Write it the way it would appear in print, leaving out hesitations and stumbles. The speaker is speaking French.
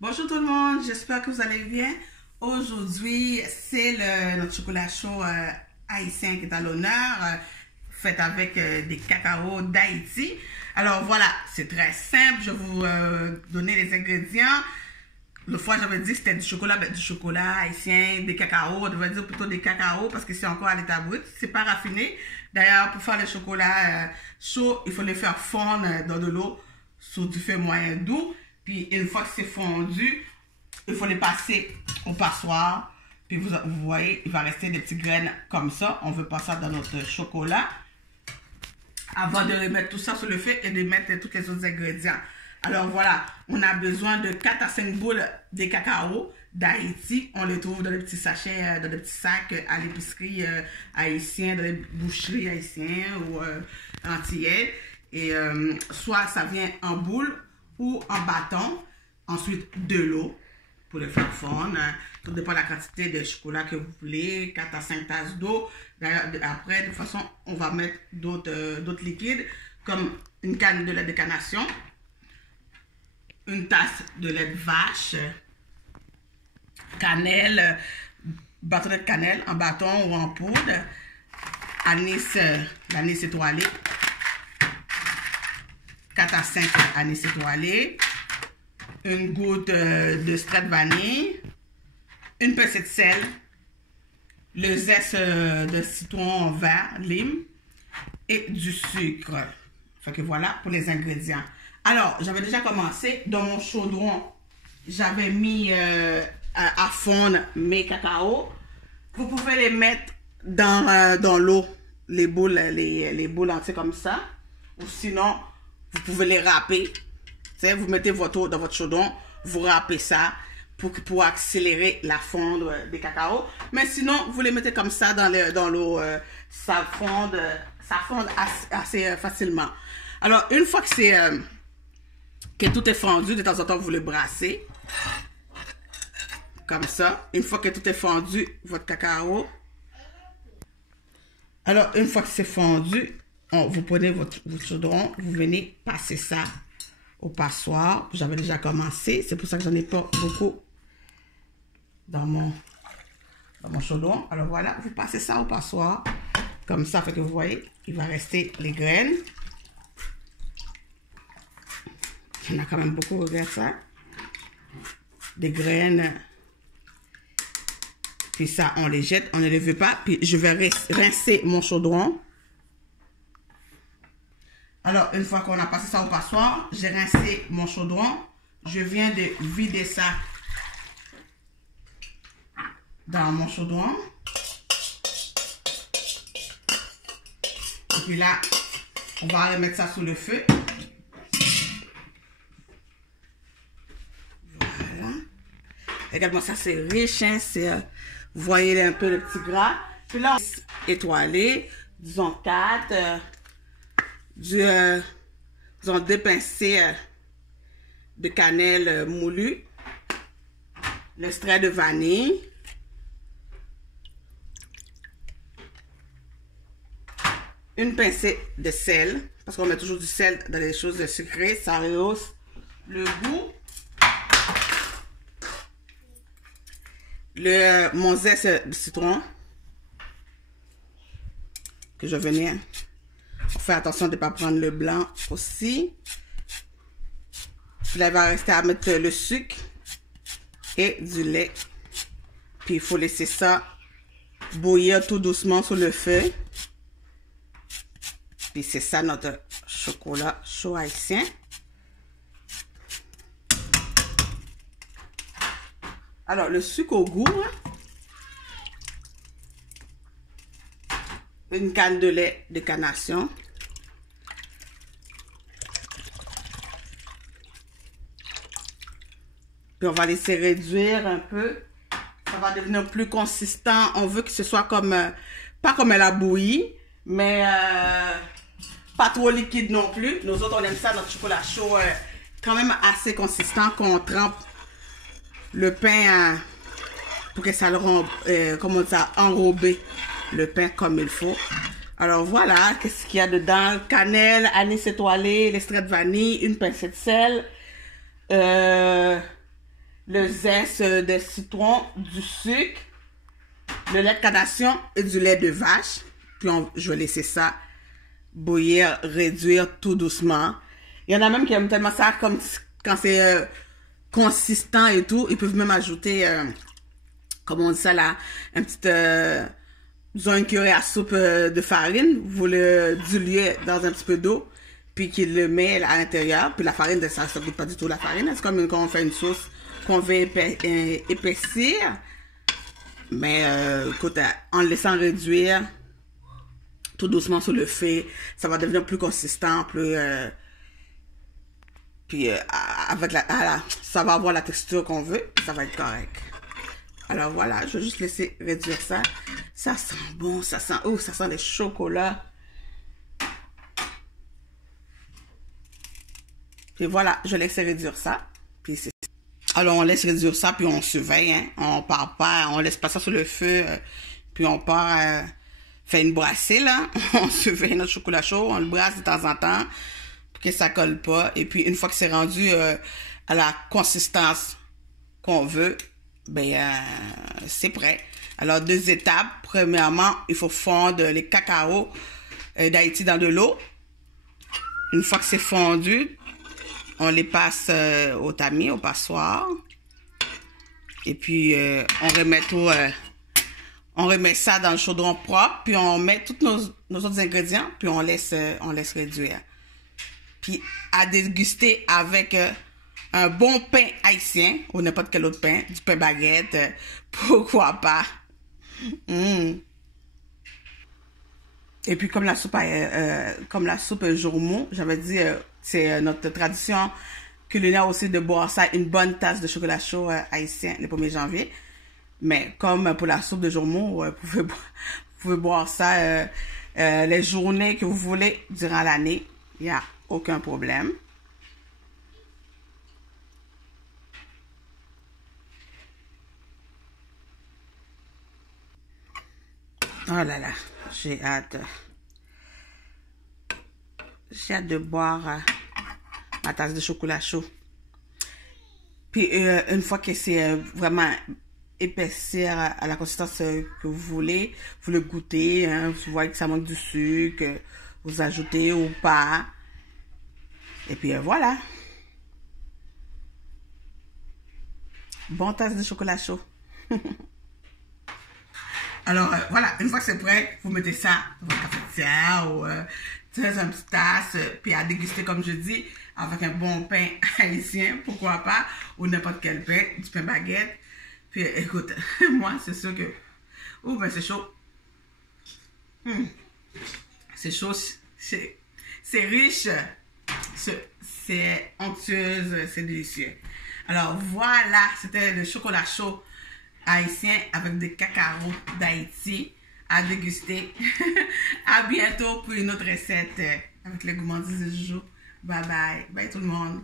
Bonjour tout le monde, j'espère que vous allez bien. Aujourd'hui, c'est notre chocolat chaud haïtien qui est à l'honneur, fait avec des cacaos d'Haïti. Alors voilà, c'est très simple, je vais vous donner les ingrédients. L'autre fois, j'avais dit que c'était du chocolat haïtien, des cacaos, on devrait dire plutôt des cacaos parce que c'est encore à l'état brut, c'est pas raffiné. D'ailleurs, pour faire le chocolat chaud, il faut le faire fondre dans de l'eau sur du feu moyen doux. Puis une fois que c'est fondu, il faut les passer au passoire. Puis vous voyez, il va rester des petites graines comme ça. On veut passer ça dans notre chocolat. Avant de remettre tout ça sur le feu et de mettre tous les autres ingrédients. Alors voilà, on a besoin de 4 à 5 boules de cacao d'Haïti. On les trouve dans des petits sachets, dans des petits sacs à l'épicerie haïtienne, dans les boucheries haïtiennes ou antillais. Et soit ça vient en boule ou en bâton. Ensuite, de l'eau pour le faire fondre. Tout dépend de la quantité de chocolat que vous voulez. 4 à 5 tasses d'eau. Après, de toute façon, on va mettre d'autres liquides comme une canne de lait de canation, une tasse de lait de vache, cannelle, bâtonnet de cannelle en bâton ou en poudre, l'anis étoilé, 4 à 5 anis étoilés, une goutte de extrait de vanille, une pincée de sel, le zeste de citron vert, lime et du sucre. Fait que voilà pour les ingrédients. Alors, j'avais déjà commencé dans mon chaudron. J'avais mis à fondre mes cacaos. Vous pouvez les mettre dans l'eau, les boules entières comme ça. Ou sinon, vous pouvez les râper. Vous mettez votre eau dans votre chaudron, vous râpez ça pour accélérer la fonte des cacaos. Mais sinon, vous les mettez comme ça dans l'eau, ça fonde assez facilement. Alors, une fois que tout est fondu, de temps en temps, vous le brassez. Comme ça. Une fois que tout est fondu, votre cacao. Alors, une fois que c'est fondu, vous prenez votre chaudron, vous venez passer ça au passoire. J'avais déjà commencé. C'est pour ça que j'en ai pas beaucoup dans mon chaudron. Alors voilà, vous passez ça au passoire. Comme ça, fait que vous voyez, il va rester les graines. Il y en a quand même beaucoup, regarde ça. Des graines. Puis ça, on les jette, on ne les veut pas. Puis je vais rincer mon chaudron. Alors, une fois qu'on a passé ça au passoire, j'ai rincé mon chaudron. Je viens de vider ça dans mon chaudron. Et puis là, on va remettre ça sous le feu. Voilà. Regardez-moi, ça c'est riche, hein? Vous voyez un peu le petit gras. Puis là, on étoilé, disons 4, disons 2 pincées de cannelle moulue, l'extrait de vanille, une pincée de sel, parce qu'on met toujours du sel dans les choses sucrées, ça rehausse le goût. Mon zeste de citron que je venais. On fait attention de ne pas prendre le blanc aussi. Puis là, il va rester à mettre le sucre et du lait. Puis il faut laisser ça bouillir tout doucement sur le feu. Puis c'est ça notre chocolat chaud haïtien. Alors, le sucre au goût, une canne de lait de canation, puis on va laisser réduire un peu, ça va devenir plus consistant. On veut que ce soit comme, pas comme elle a bouilli, mais pas trop liquide non plus. Nous autres, on aime ça, notre chocolat chaud, quand même assez consistant, qu'on trempe le pain pour que ça le comment ça enrober le pain comme il faut. Alors voilà, qu'est-ce qu'il y a dedans? Cannelle, anis étoilé, l'extrait de vanille, une pincée de sel, le zeste de citron, du sucre, le lait de carnation et du lait de vache. Puis je vais laisser ça bouillir, réduire tout doucement. Il y en a même qui aiment tellement ça comme quand c'est consistant et tout. Ils peuvent même ajouter, comme on dit ça là, un petit, disons une cuillère à soupe de farine. Vous le diluez dans un petit peu d'eau, puis qu'il le met à l'intérieur. Puis la farine, ça ne goûte pas du tout la farine. C'est comme quand on fait une sauce qu'on veut épaissir. Mais écoute, en le laissant réduire tout doucement sur le feu, ça va devenir plus consistant, plus... puis avec ça va avoir la texture qu'on veut, ça va être correct. Alors voilà, je vais juste laisser réduire ça. Ça sent bon, ça sent... Oh, ça sent le chocolat. Puis voilà, je laisse réduire ça. Puis c'est... Alors on laisse réduire ça, puis on surveille, hein. On part pas, on laisse pas ça sur le feu, puis on part... fait une brassée, là. On surveille notre chocolat chaud, on le brasse de temps en temps pour que ça colle pas. Et puis, une fois que c'est rendu à la consistance qu'on veut, ben, c'est prêt. Alors, 2 étapes. Premièrement, il faut fondre les cacaos d'Haïti dans de l'eau. Une fois que c'est fondu, on les passe au tamis, au passoire. Et puis, on remet tout... on remet ça dans le chaudron propre, puis on met tous nos autres ingrédients, puis on laisse réduire. Puis à déguster avec un bon pain haïtien, ou n'importe quel autre pain, du pain baguette, pourquoi pas. Et puis comme la soupe jourmou, j'avais dit, c'est notre tradition culinaire aussi de boire ça, une bonne tasse de chocolat chaud haïtien le 1er janvier. Mais comme pour la soupe de jourmou, vous pouvez boire ça les journées que vous voulez durant l'année. Il n'y a aucun problème. Oh là là, j'ai hâte. J'ai hâte de boire ma tasse de chocolat chaud. Puis une fois que c'est vraiment... épaissir à la consistance que vous voulez, vous le goûtez, hein, vous voyez que ça manque du sucre, vous ajoutez ou pas. Et puis voilà. Bon tasse de chocolat chaud. Alors voilà, une fois que c'est prêt, vous mettez ça dans votre cafetière ou dans une petite tasse, puis à déguster comme je dis, avec un bon pain haïtien, pourquoi pas, ou n'importe quel pain, du pain baguette. Puis écoute, moi c'est sûr que... Oh ben c'est chaud. C'est chaud, c'est riche, c'est onctueuse, c'est délicieux. Alors voilà, c'était le chocolat chaud haïtien avec des cacaos d'Haïti à déguster. À bientôt pour une autre recette avec les gourmandises de Jojo. Bye bye. Bye tout le monde.